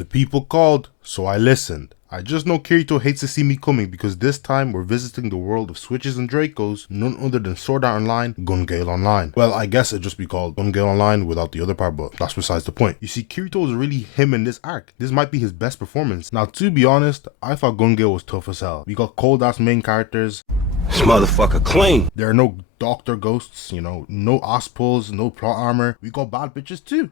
The people called, so I listened. I just know Kirito hates to see me coming because this time we're visiting the world of Switches and Dracos, none other than Sword Art Online, Gun Gale Online. Well, I guess it'd just be called Gun Gale Online without the other part, but that's besides the point. You see, Kirito is really him in this arc. This might be his best performance. Now, to be honest, I thought Gun Gale was tough as hell. We got cold ass main characters. This motherfucker clean. There are no doctor ghosts, you know, no ospals, no plot armor. We got bad bitches too.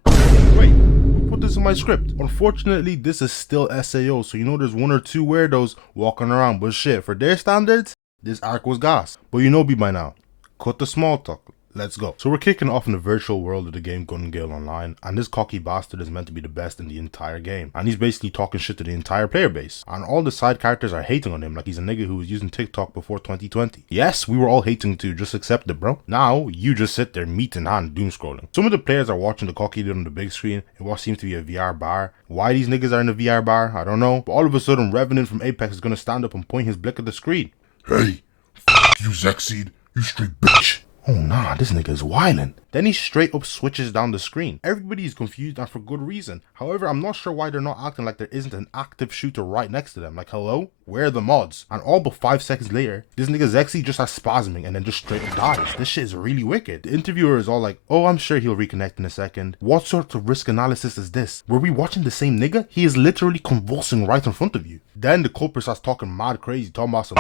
Wait, who put this in my script? Unfortunately, this is still SAO, so you know there's one or two weirdos walking around, but shit, for their standards, this arc was gas. But you know me by now. Cut the small talk. Let's go. So we're kicking off in the virtual world of the game Gun Gale Online, and this cocky bastard is meant to be the best in the entire game, and he's basically talking shit to the entire player base, and all the side characters are hating on him like he's a nigga who was using TikTok before 2020. Yes, we were all hating too, just accept it, bro. Now, you just sit there meat in hand doom scrolling. Some of the players are watching the cocky dude on the big screen in what seems to be a VR bar. Why these niggas are in the VR bar, I don't know, but all of a sudden Revenant from Apex is gonna stand up and point his blick at the screen. Hey, f you Zexseed, you straight bitch. Oh nah, this nigga is wildin'. Then he straight up switches down the screen. Everybody is confused and for good reason. However, I'm not sure why they're not acting like there isn't an active shooter right next to them. Like, hello? Where are the mods? And all but 5 seconds later, this nigga Zexy just has spasming and then just straight up dies. This shit is really wicked. The interviewer is all like, oh, I'm sure he'll reconnect in a second. What sort of risk analysis is this? Were we watching the same nigga? He is literally convulsing right in front of you. Then the culprit starts talking mad crazy, talking about some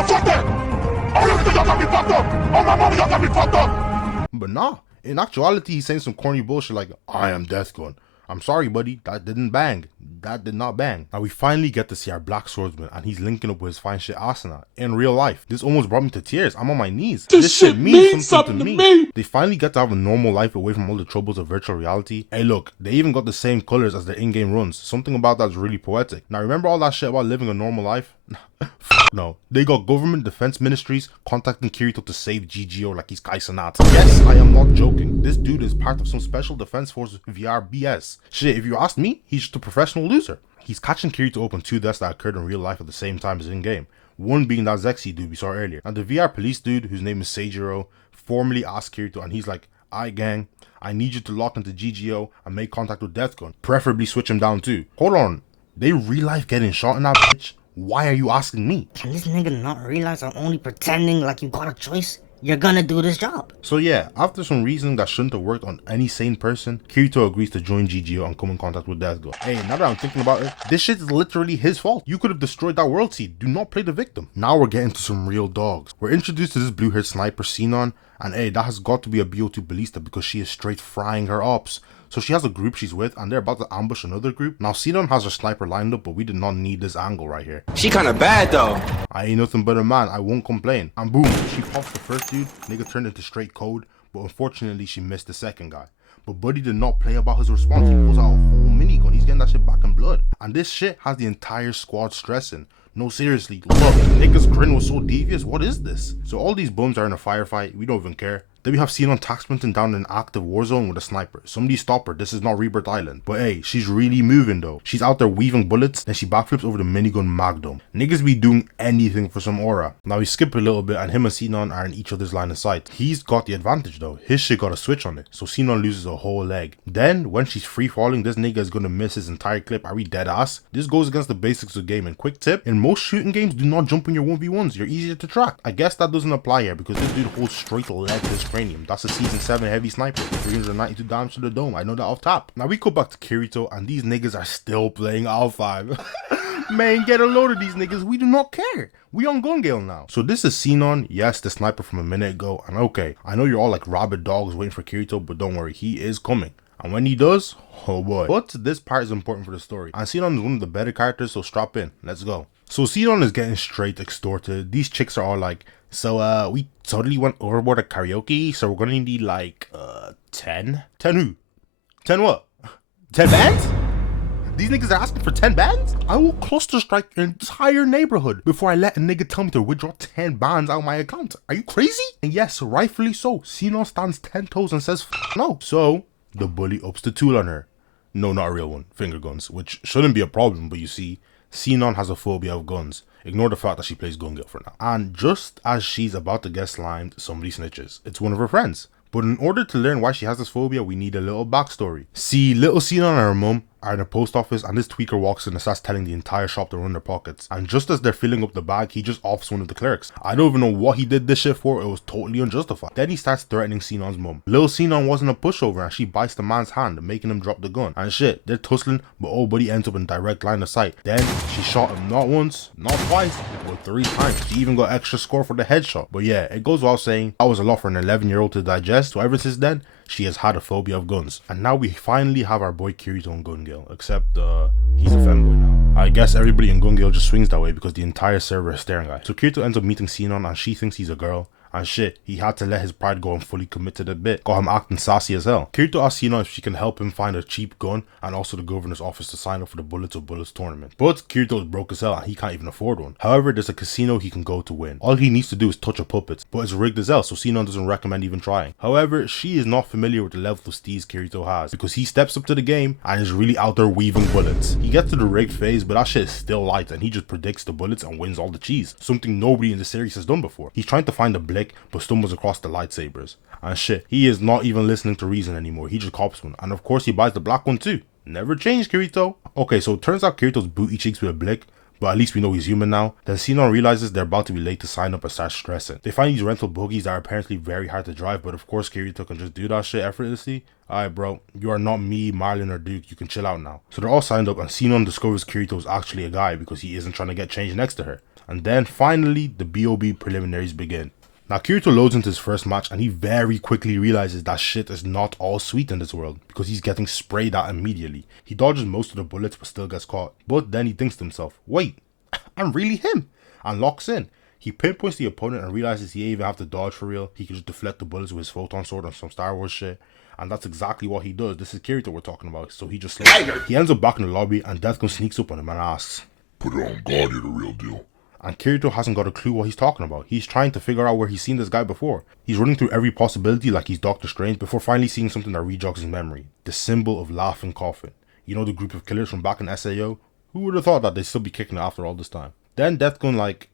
but nah, in actuality, he's saying some corny bullshit like, I am Death Gun. I'm sorry, buddy, that didn't bang. That did not bang. Now we finally get to see our black swordsman, and he's linking up with his fine shit Asuna in real life. This almost brought me to tears. I'm on my knees. This shit means something to me. They finally get to have a normal life away from all the troubles of virtual reality. Hey look, they even got the same colors as their in-game runs. Something about that's really poetic. Now remember all that shit about living a normal life? No. They got government defense ministries contacting Kirito to save GGO like he's Kai Cenat. Yes, I am not joking. This dude is part of some special defense force VR BS. Shit, if you ask me, he's just a professional loser. He's catching Kirito up on 2 deaths that occurred in real life at the same time as in-game. One being that Zexy dude we saw earlier. And the VR police dude, whose name is Seijiro, formally asked Kirito, and he's like, aight gang, I need you to lock into GGO and make contact with Death Gun. Preferably switch him down too. Hold on, they real life getting shot in that bitch? Why are you asking me? Can this nigga not realize I'm only pretending like you got a choice? You're gonna do this job. So yeah, after some reasoning that shouldn't have worked on any sane person, Kirito agrees to join GGO and come in contact with Death Gun. Hey, now that I'm thinking about it, this shit is literally his fault. You could have destroyed that world seed. Do not play the victim. Now we're getting to some real dogs. We're introduced to this blue-haired sniper, Sinon, and hey, that has got to be a BO2 ballista because she is straight frying her ops. So she has a group she's with, and they're about to ambush another group. Now Sinon has her sniper lined up, but we did not need this angle right here. She kinda bad though. I ain't nothing but a man, I won't complain. And boom, she pops the first dude, nigga turned into straight code, but unfortunately she missed the second guy. But Buddy did not play about his response. He pulls out a whole minigun, he's getting that shit back in blood. And this shit has the entire squad stressing. No, seriously, look, nigga's grin was so devious, what is this? So all these bums are in a firefight, we don't even care. Then we have Sinon taxmenting down in an active war zone with a sniper. Somebody stop her, this is not Rebirth Island. But hey, she's really moving though. She's out there weaving bullets, then she backflips over the minigun Magnum. Niggas be doing anything for some aura. Now we skip a little bit and him and Sinon are in each other's line of sight. He's got the advantage though, his shit got a switch on it, so Sinon loses a whole leg. Then, when she's free falling, this nigga is gonna miss his entire clip. Are we dead ass? This goes against the basics of gaming. Quick tip, in most shooting games, do not jump in your 1v1s, you're easier to track. I guess that doesn't apply here because this dude holds straight lead to his cranium. That's a Season 7 heavy sniper, 392 damage to the dome, I know that off top. Now we go back to Kirito and these niggas are still playing Al5. Man, get a load of these niggas, we do not care. We on Gun Gale now. So this is Sinon, yes, the sniper from a minute ago, and okay, I know you're all like rabid dogs waiting for Kirito, but don't worry, he is coming. And when he does, oh boy. But this part is important for the story, and Sinon is one of the better characters, so strap in, let's go. So Sinon is getting straight extorted. These chicks are all like, so we totally went overboard at karaoke, so we're gonna need like 10? 10 who? 10 what? 10 bands? These niggas are asking for 10 bands? I will cluster strike your entire neighborhood before I let a nigga tell me to withdraw 10 bands out of my account. Are you crazy? And yes, rightfully so, Sinon stands 10 toes and says no. So the bully ups the tool on her. No, not a real one, finger guns, which shouldn't be a problem, but you see, Sinon has a phobia of guns. Ignore the fact that she plays Gun Gale for now. And just as she's about to get slimed, somebody snitches. It's one of her friends. But in order to learn why she has this phobia, we need a little backstory. See, little Sinon and her mum are in a post office, and this tweaker walks in and starts telling the entire shop to run their pockets. And just as they're filling up the bag, he just offs one of the clerks. I don't even know what he did this shit for, it was totally unjustified. Then he starts threatening Sinon's mum. Lil Sinon wasn't a pushover and she bites the man's hand, making him drop the gun. And shit, they're tussling, but old buddy ends up in direct line of sight. Then she shot him not once, not twice, but 3 times. She even got extra score for the headshot. But yeah, it goes without saying, that was a lot for an 11-year-old to digest, so ever since then, she has had a phobia of guns. And now we finally have our boy Kirito in Gun Gale, except he's a femboy now. I guess everybody in Gun Gale just swings that way because the entire server is staring at him. So Kirito ends up meeting Sinon and she thinks he's a girl. And shit, he had to let his pride go and fully commit to the bit. Got him acting sassy as hell. Kirito asks Sinon if she can help him find a cheap gun and also the governor's office to sign up for the Bullets of Bullets tournament. But Kirito is broke as hell and he can't even afford one. However, there's a casino he can go to win. All he needs to do is touch a puppet, but it's rigged as hell, so Sinon doesn't recommend even trying. However, she is not familiar with the level of steez Kirito has because he steps up to the game and is really out there weaving bullets. He gets to the rigged phase, but that shit is still light and he just predicts the bullets and wins all the cheese. Something nobody in the series has done before. He's trying to find a blick, but stumbles across the lightsabers. And shit, he is not even listening to reason anymore. He just cops one. And of course he buys the black one too. Never changed, Kirito. Okay, so it turns out Kirito's booty cheeks with a blick, but at least we know he's human now. Then Sinon realizes they're about to be late to sign up and starts stressing. They find these rental buggies that are apparently very hard to drive, but of course Kirito can just do that shit effortlessly. Alright bro, you are not me, Marlon or Duke, you can chill out now. So they're all signed up and Sinon discovers Kirito is actually a guy because he isn't trying to get changed next to her. And then finally the BOB preliminaries begin. Now Kirito loads into his first match and he very quickly realizes that shit is not all sweet in this world because he's getting sprayed at immediately. He dodges most of the bullets but still gets caught. But then he thinks to himself, wait, I'm really him, and locks in. He pinpoints the opponent and realizes he ain't even have to dodge for real. He can just deflect the bullets with his photon sword on some Star Wars shit. And that's exactly what he does. This is Kirito we're talking about, so he just slays. He ends up back in the lobby and Deathgun sneaks up on him and asks, Put it on guard, you're the real deal. And Kirito hasn't got a clue what he's talking about. He's trying to figure out where he's seen this guy before. He's running through every possibility like he's Doctor Strange before finally seeing something that rejogs his memory. The symbol of Laughing Coffin. You know, the group of killers from back in SAO? Who would have thought that they'd still be kicking it after all this time? Then Deathgun like,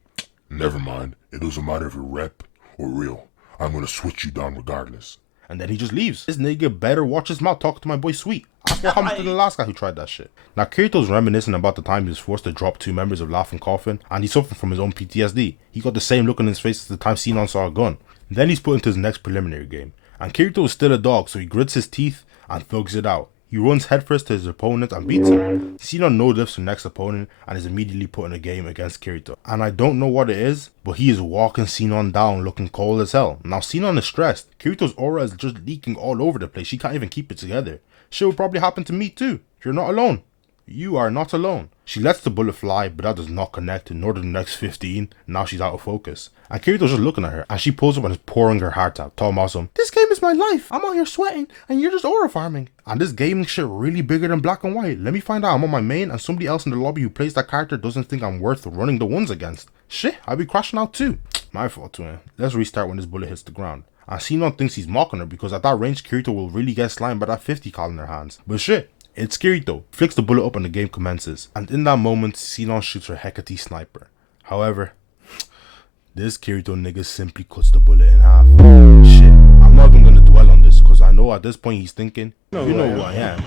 Never mind, it doesn't matter if you're rep or real. I'm gonna switch you down regardless. And then he just leaves. This nigga better watch his mouth talking to my boy Sweet. That's what happened to the last guy who tried that shit. Now Kirito's reminiscing about the time he was forced to drop 2 members of Laughing Coffin and he's suffering from his own PTSD. He got the same look on his face as the time Sinon saw a gun. Then he's put into his next preliminary game. And Kirito is still a dog, so he grits his teeth and thugs it out. He runs headfirst to his opponent and beats him. Sinon no lifts the next opponent and is immediately put in a game against Kirito. And I don't know what it is, but he is walking Sinon down looking cold as hell. Now Sinon is stressed. Kirito's aura is just leaking all over the place. She can't even keep it together. Shit will probably happen to me too. You're not alone. You are not alone. She lets the bullet fly, but that does not connect, nor do the next 15. Now she's out of focus. And Kirito's just looking at her, and she pulls up and is pouring her heart out, talking about some, this game is my life, I'm out here sweating, and you're just aura farming. And this gaming shit really bigger than black and white. Let me find out I'm on my main, and somebody else in the lobby who plays that character doesn't think I'm worth running the ones against. Shit, I'll be crashing out too. My fault, twin. Let's restart when this bullet hits the ground. And Sinon thinks he's mocking her because at that range, Kirito will really get slimed by that 50 cal in her hands. But shit, it's Kirito. Flicks the bullet up and the game commences. And in that moment, Sinon shoots her Hecate sniper. However, this Kirito nigga simply cuts the bullet in half. Shit, I'm not even gonna dwell on this because I know at this point he's thinking, you know who I am.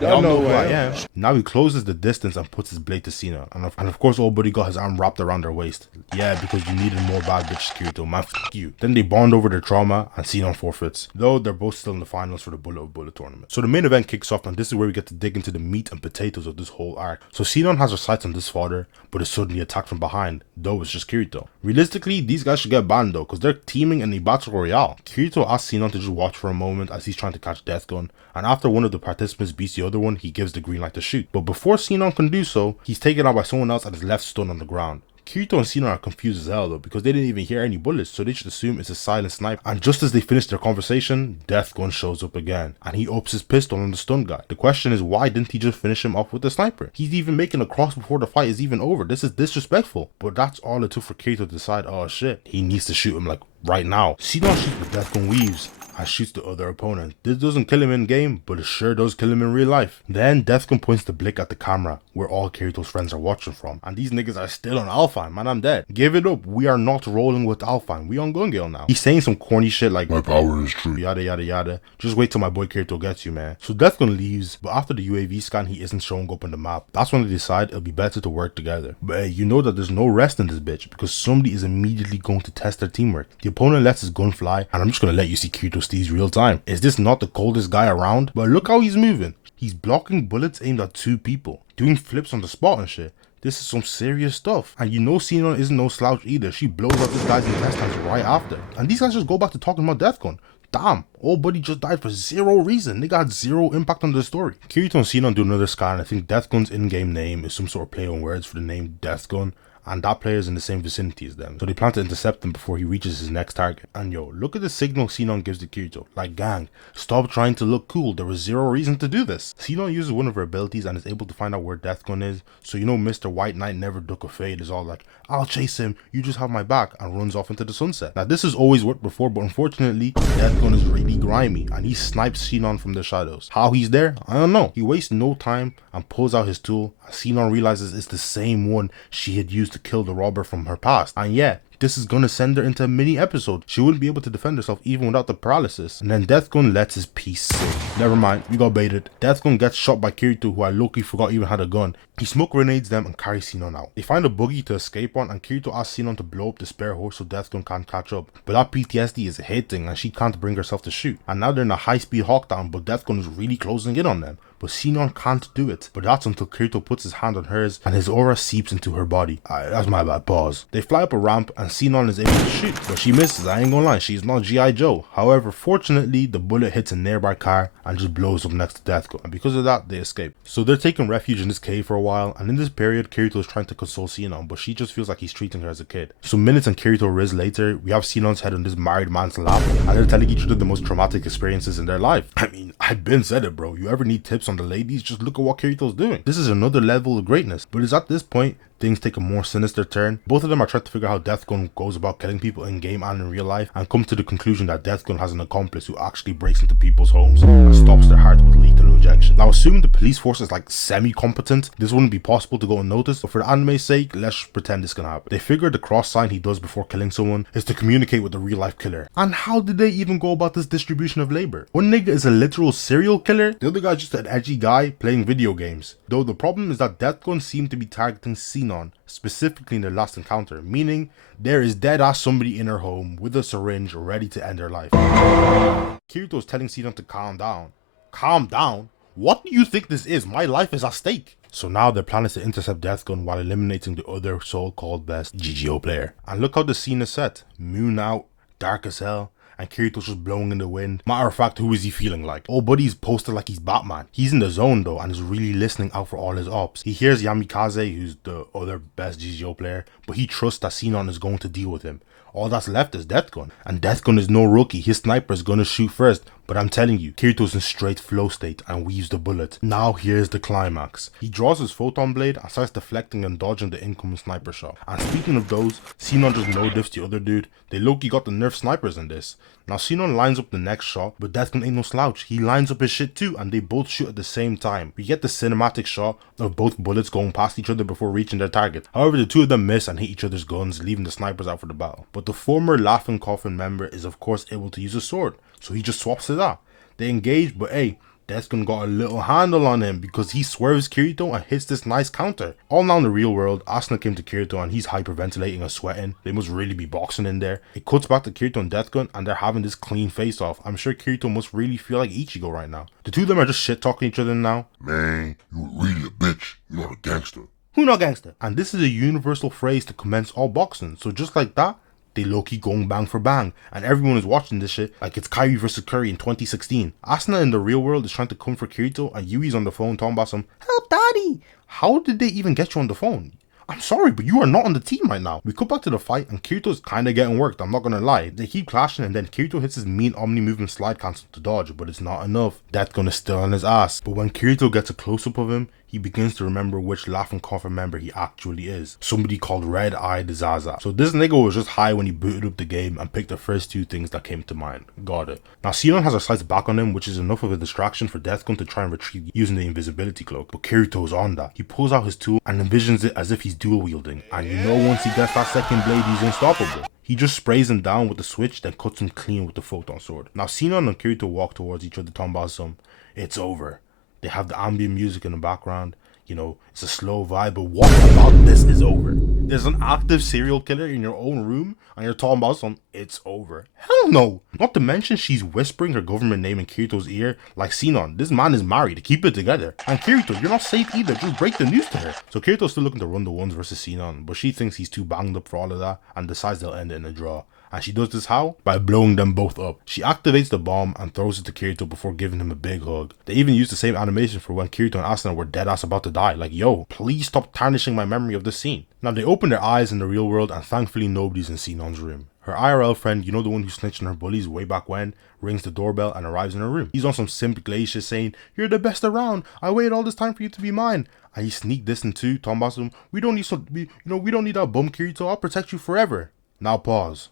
Y'all know who I am. Now he closes the distance and puts his blade to Sinon. And of course old buddy got his arm wrapped around her waist. Yeah, because you needed more bad bitches, Kirito. Man, f*** you. Then they bond over their trauma and Sinon forfeits. Though they're both still in the finals for the Bullet of Bullet tournament. So the main event kicks off and this is where we get to dig into the meat and potatoes of this whole arc. So Sinon has her sights on this fodder, but is suddenly attacked from behind. Though it's just Kirito. Realistically, these guys should get banned though, because they're teaming in a battle royale. Kirito asks Sinon to just watch for a moment as he's trying to catch Deathgun. And after one of the participants beats the other one, he gives the green light to shoot. But before Sinon can do so, he's taken out by someone else and is left stunned on the ground. Kirito and Sinon are confused as hell though, because they didn't even hear any bullets, so they should assume it's a silent snipe. And just as they finish their conversation, Deathgun shows up again, and he ups his pistol on the stunned guy. The question is, why didn't he just finish him off with the sniper? He's even making a cross before the fight is even over. This is disrespectful. But that's all it took for Kirito to decide, oh shit, he needs to shoot him like right now. Sinon shoots with Death Gun weaves and shoots the other opponent. This doesn't kill him in game, but it sure does kill him in real life. Then Death Gun points the blick at the camera where all Kirito's friends are watching from, and these niggas are still on Alpine. Man, I'm dead. Give it up. We are not rolling with Alpine. We on Gun Gale now. He's saying some corny shit like, My power is true. yada yada yada. Just wait till my boy Kirito gets you, man. So Death Gun leaves, but after the UAV scan, he isn't showing up on the map. That's when they decide it'll be better to work together. But hey, you know that there's no rest in this bitch, because somebody is immediately going to test their teamwork. The opponent lets his gun fly, and I'm just gonna let you see Kirito Steve's real time. Is this not the coldest guy around? But look how he's moving. He's blocking bullets aimed at 2 people, doing flips on the spot and shit. This is some serious stuff. And you know Sinon isn't no slouch either. She blows up this guy's intestines right after. And these guys just go back to talking about Death Gun. Damn, old buddy just died for zero reason. They got zero impact on the story. Kirito and Sinon do another scan. I think Death Gun's in-game name is some sort of play on words for the name Death Gun, and that player is in the same vicinity as them. So they plan to intercept him before he reaches his next target. And yo, look at the signal Sinon gives to Kirito. Like, gang, stop trying to look cool. There was zero reason to do this. Sinon uses one of her abilities and is able to find out where Death Gun is. So you know Mr. White Knight never duck a fade is all like, I'll chase him, you just have my back, and runs off into the sunset. Now this has always worked before, but unfortunately, Death Gun is really grimy and he snipes Sinon from the shadows. How he's there? I don't know. He wastes no time and pulls out his tool. Sinon realizes it's the same one she had used to kill the robber from her past. And yeah, this is gonna send her into a mini episode. She wouldn't be able to defend herself even without the paralysis. And then Death Gun lets his piece sit. Never mind, we got baited. Death Gun gets shot by Kirito, who I low-key forgot even had a gun. He smoke grenades them and carries Sinon out. They find a buggy to escape on, and Kirito asks Sinon to blow up the spare horse so Death Gun can't catch up. But that PTSD is hitting and she can't bring herself to shoot. And now they're in a high-speed hawk down, but Death Gun is really closing in on them. But Sinon can't do it. But that's until Kirito puts his hand on hers and his aura seeps into her body. That's my bad, pause. They fly up a ramp and Sinon is able to shoot, but she misses. I ain't gonna lie, she's not G.I. Joe. However, fortunately, the bullet hits a nearby car and just blows up next to Death Gun. And because of that, they escape. So they're taking refuge in this cave for a while, and in this period, Kirito is trying to console Sinon, but she just feels like he's treating her as a kid. Some minutes and Kirito Riz later, we have Sinon's head on this married man's lap, and they're telling each other the most traumatic experiences in their life. I mean, I've been said it, bro. You ever need tips on the ladies? Just look at what Kirito's doing. This is another level of greatness. But it's at this point things take a more sinister turn. Both of them are trying to figure out how Death Gun goes about killing people in game and in real life, and come to the conclusion that Death Gun has an accomplice who actually breaks into people's homes and stops their heart with lethal injection. Now, assuming the police force is like semi-competent, this wouldn't be possible to go unnoticed, but for the anime's sake, let's pretend this can happen. They figure the cross sign he does before killing someone is to communicate with the real life killer. And how did they even go about this distribution of labor? One nigga is a literal serial killer, the other guy's just an edgy guy playing video games. Though the problem is that Death Gun seemed to be targeting Sinon, specifically in their last encounter, meaning there is dead ass somebody in her home with a syringe ready to end her life. Kirito is telling Sinon to calm down. Calm down? What do you think this is? My life is at stake. So now their plan is to intercept Death Gun while eliminating the other so-called best GGO player. And look how the scene is set. Moon out, dark as hell, and Kirito's just blowing in the wind. Matter of fact, who is he feeling like? Oh, buddy's posted like he's Batman. He's in the zone though and is really listening out for all his ops. He hears Yamikaze, who's the other best GGO player, but he trusts that Sinon is going to deal with him. All that's left is Death Gun, and Death Gun is no rookie. His sniper is gonna shoot first, but I'm telling you, Kirito's in straight flow state and weaves the bullet. Now here's the climax. He draws his photon blade and starts deflecting and dodging the incoming sniper shot. And speaking of those, Sinon just no-diffs the other dude. They low-key got the nerf snipers in this. Now Sinon lines up the next shot, but Death Gun ain't no slouch. He lines up his shit too, and they both shoot at the same time. We get the cinematic shot of both bullets going past each other before reaching their target. However, the two of them miss and hit each other's guns, leaving the snipers out for the battle. But the former Laughing Coffin member is of course able to use a sword, so he just swaps it out. They engage, but hey, Death Gun got a little handle on him because he swerves Kirito and hits this nice counter. All now in the real world, Asuna came to Kirito and he's hyperventilating and sweating. They must really be boxing in there. It cuts back to Kirito and Death Gun and they're having this clean face off. I'm sure Kirito must really feel like Ichigo right now. The two of them are just shit talking each other now. Man, you really a bitch. You're not a gangster. Who not gangster? And this is a universal phrase to commence all boxing. So just like that, they low-key going bang for bang, and everyone is watching this shit like it's Kyrie versus Curry in 2016. Asuna in the real world is trying to come for Kirito, and Yui's on the phone talking about some help daddy. How did they even get you on the phone? I'm sorry, but you are not on the team right now. We cut back to the fight, and Kirito's kinda getting worked, I'm not gonna lie. They keep clashing, and then Kirito hits his mean Omni movement slide cancel to dodge, but it's not enough. Death Gun is still on his ass. But when Kirito gets a close-up of him, he begins to remember which Laughing Coffin member he actually is. Somebody called Red Eyed Zaza. So this nigga was just high when he booted up the game and picked the first two things that came to mind. Got it. Now Sinon has her sights back on him, which is enough of a distraction for Deathgun to try and retrieve using the invisibility cloak. But Kirito's on that. He pulls out his tool and envisions it as if he's dual wielding. And you know once he gets that second blade, he's unstoppable. He just sprays him down with the switch, then cuts him clean with the photon sword. Now Sinon and Kirito walk towards each other talking about some, it's over. They have the ambient music in the background. You know, it's a slow vibe, but what about this is over? There's an active serial killer in your own room, and you're talking about some, it's over. Hell no! Not to mention she's whispering her government name in Kirito's ear, like Sinon, this man is married, keep it together. And Kirito, you're not safe either, just break the news to her. So Kirito's still looking to run the ones versus Sinon, but she thinks he's too banged up for all of that, and decides they'll end it in a draw. And she does this how? By blowing them both up. She activates the bomb and throws it to Kirito before giving him a big hug. They even use the same animation for when Kirito and Asuna were dead ass about to die. Like, yo, please stop tarnishing my memory of this scene. Now they open their eyes in the real world and thankfully nobody's in Sinon's room. Her IRL friend, you know the one who snitched on her bullies way back when, rings the doorbell and arrives in her room. He's on some simp glacier saying, you're the best around, I waited all this time for you to be mine. And he sneaked this in too, talking about some, we don't need that bum Kirito, I'll protect you forever. Now pause.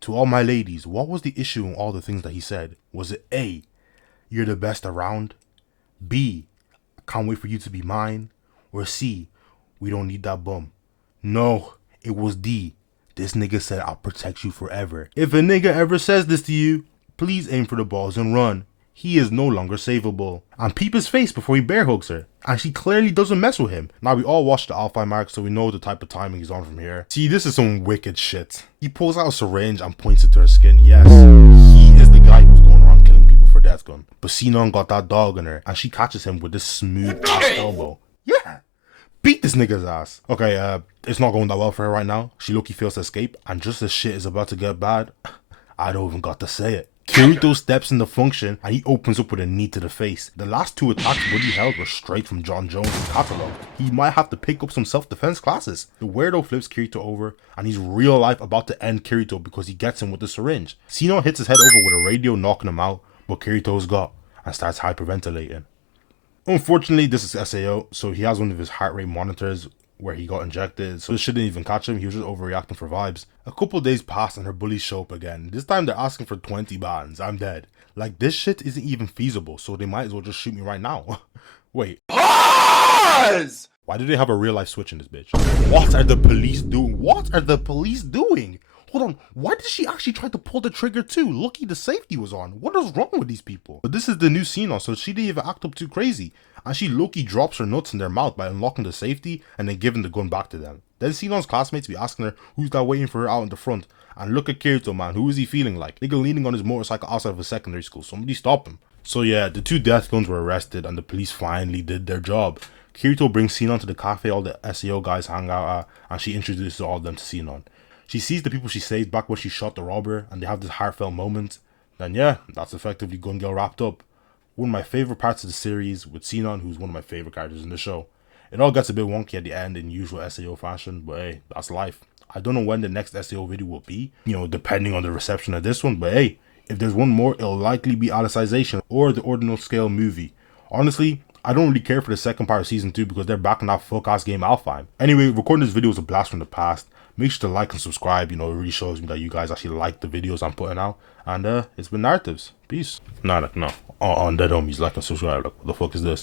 To all my ladies, what was the issue in all the things that he said? Was it A, you're the best around? B, I can't wait for you to be mine? Or C, we don't need that bum? No, it was D. This nigga said I'll protect you forever. If a nigga ever says this to you, please aim for the balls and run. He is no longer savable. And peep his face before he bear hugs her. And she clearly doesn't mess with him. Now we all watched the Alpha mark, so we know the type of timing he's on from here. See, this is some wicked shit. He pulls out a syringe and points it to her skin. Yes, he is the guy who's going around killing people for Deathgun. But Sinon got that dog in her, and she catches him with this smooth ass elbow. Yeah, beat this nigga's ass. Okay, it's not going that well for her right now. She low-key fails to escape, and just as shit is about to get bad, I don't even got to say it. Kirito steps into function and he opens up with a knee to the face. The last two attacks Buddy held were straight from John Jones' catalog. He might have to pick up some self-defense classes. The weirdo flips Kirito over and he's real life about to end Kirito because he gets him with the syringe. Sinon hits his head over with a radio knocking him out, but Kirito's got and starts hyperventilating. Unfortunately, this is SAO, so he has one of his heart rate monitors where he got injected, so this shouldn't even catch him. He was just overreacting for vibes. A couple days pass and her bullies show up again. This time they're asking for 20 bands. I'm dead. Like, this shit isn't even feasible, so they might as well just shoot me right now. Wait. Pause! Why do they have a real life switch in this bitch? What are the police doing? What are the police doing? Hold on, why did she actually try to pull the trigger too? Lucky the safety was on. What is wrong with these people? But this is the new Sinon, so she didn't even act up too crazy. And she low-key drops her nuts in their mouth by unlocking the safety and then giving the gun back to them. Then Sinon's classmates be asking her who's that waiting for her out in the front. And look at Kirito, man, who is he feeling like? Nigga leaning on his motorcycle outside of a secondary school. Somebody stop him. So yeah, the two Deathguns were arrested and the police finally did their job. Kirito brings Sinon to the cafe all the SEO guys hang out at, and she introduces all of them to Sinon. She sees the people she saved back when she shot the robber, and they have this heartfelt moment. Then yeah, that's effectively Gun Gale wrapped up. One of my favorite parts of the series with Sinon, who's one of my favorite characters in the show. It all gets a bit wonky at the end in usual SAO fashion, but hey, that's life. I don't know when the next SAO video will be, depending on the reception of this one, but hey, if there's one more, it'll likely be Alicization or the Ordinal Scale movie. Honestly, I don't really care for the second part of season 2 because they're back in that fuck-ass game Alfheim. Anyway, recording this video was a blast from the past. Make sure to like and subscribe, it really shows me that you guys actually like the videos I'm putting out. And it's been Narratives. Peace. No. On Dead Homies, like and subscribe. Like, what the fuck is this?